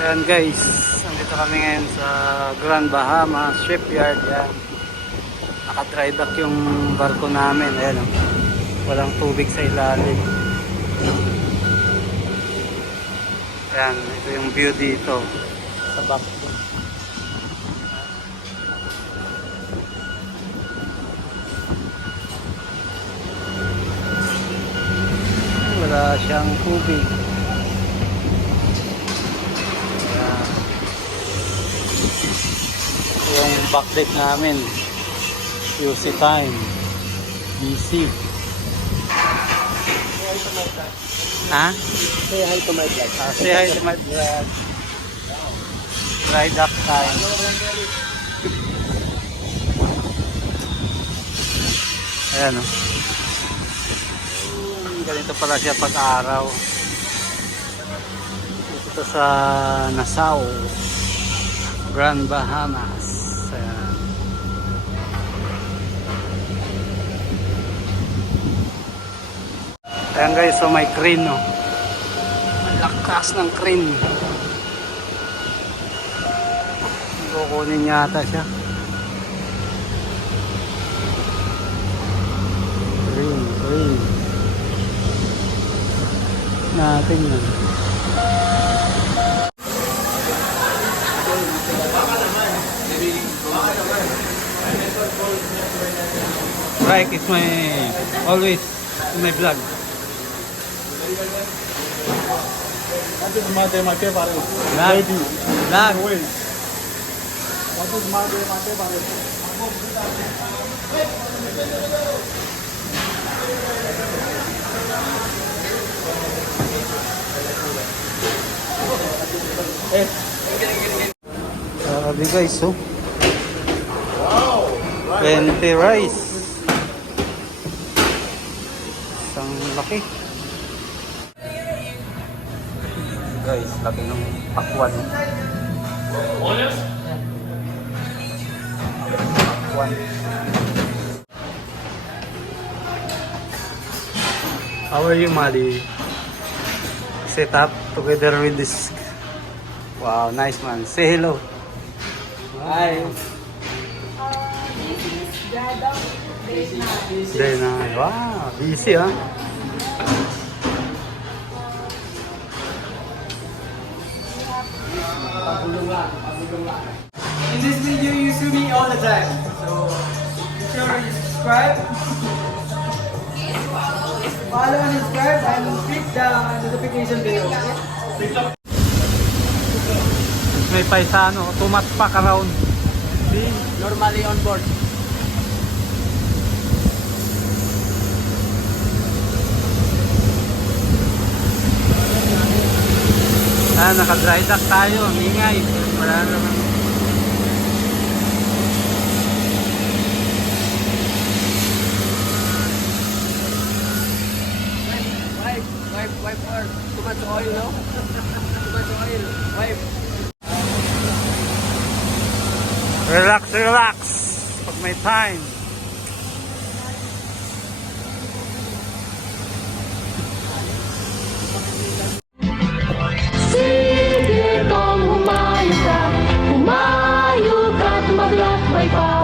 Ayan guys, nandito kami ngayon sa Grand Bahama Shipyard. Yan, naka-dry dock yung barko namin. Ayan, walang tubig sa ilalim. Ayan, ito yung view dito sa back. Wala siyang tubig. Yung backdeck namin, QC time, BC. Ha? Say hi to my vlog. Say hi to my vlog. Dry dock time. Ayan o. Ganito pala siya pag-araw. Ito sa Nassau, Grand Bahamas. Ayan. Ayan guys, so may crane, no? Ang lakas ng crane. Kukunin yata siya. Crane. Natin yan. Right, it's my always in my vlog. What is mate pare? Vlog. Vlog. What is mate pare? Sabi guys, oh. 20 rice. Isang laki. Guys, laki ng pakwan. Pakwan. How are you, Mali? Set up together with this. Wow, nice man. Say hello. Hi. Day na. Wow, busy ha. In this video, you see me all the time. So, be sure you subscribe. Follow and subscribe and click the notification bell. May paisano, tumat pa around. Normally on board. Naka-dry dock tayo, ang ingay. Wala naman. Wipe or too much oil, no? Too much oil. Wipe. Relax. Pag may time. Sige kang humayo ka at maglakbay pa.